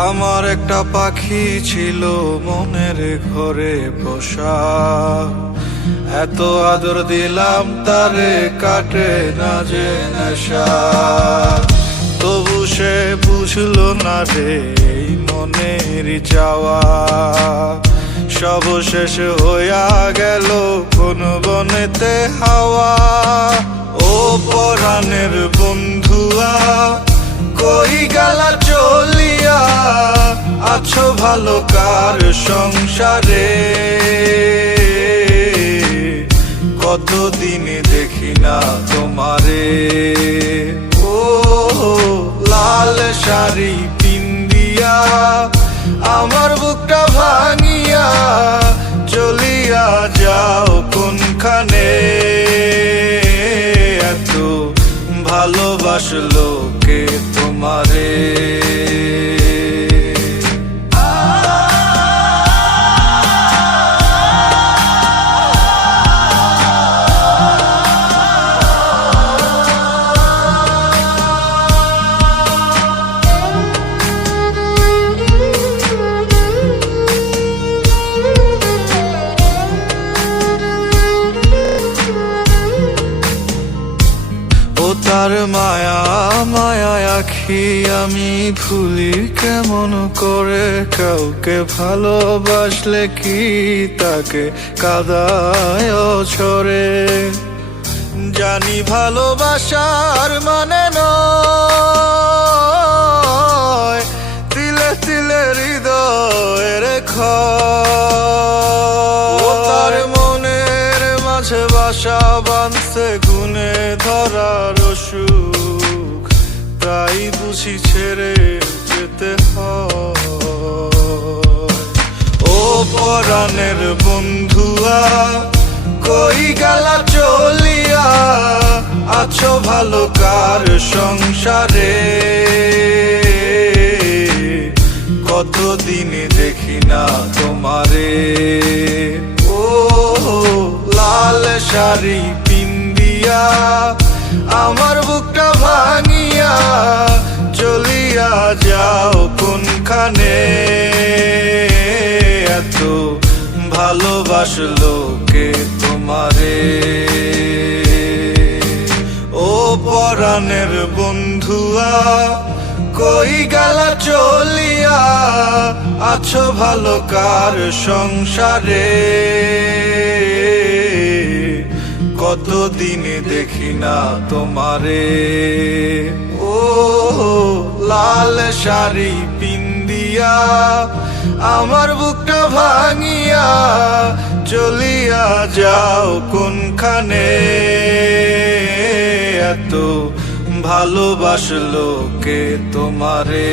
আমার একটা পাখি ছিল মনের ঘরে পোষা, এত আদর দিলাম তারে কাটে না যে নেশা। তবু সে বুঝলো না রে এই মনের চাওয়া, সব শেষ হইয়া গেল কোন বনেতে হাওয়া। ও পরাণের বন্ধুয়া কই গেলা চলিয়া, আছো ভালো কার সংসারে? কতদিন দেখি না তোমারে। ও লাল শাড়ি পিন্দিয়া আমার বুকটা ভাঙিয়া চলিয়া যাও কোনখানে? এত ভালোবাসলো কে তোমারে? তার মায়া মায়া আখি আমি ভুলি কেমন করে? কাউকে ভালোবাসলে কি তাকে কাদায় ছড়ে? জানি ভালোবাসার মানে নয় তিলে তিলে হৃদয়ের ক্ষয়। তার মনের মাঝে বাসা বাঁধছে গুনে ধরার সুখ, তাই বুঝি ছেড়ে যেতে হয়। ও পরাণের বন্ধুয়া কই গেলা চলিয়া, আছো ভালো কার সংসারে? কতদিন দেখি না তোমারে। ও লাল শাড়ি পিন্দিয়া আমার বুকটা ভাঙিয়া চলিয়া যাও কোনখানে? এত ভালোবাসলো কে তোমারে? ও পরাণের বন্ধুয়া কই গেলা চলিয়া, আছো ভালো কার সংসারে? কতদিন দেখি না তোমারে। ও লাল শাড়ি পিন্দিয়া আমার বুকটা ভাঙিয়া চলিয়া যাও কোনখানে? এত ভালোবাসলো কে তোমারে?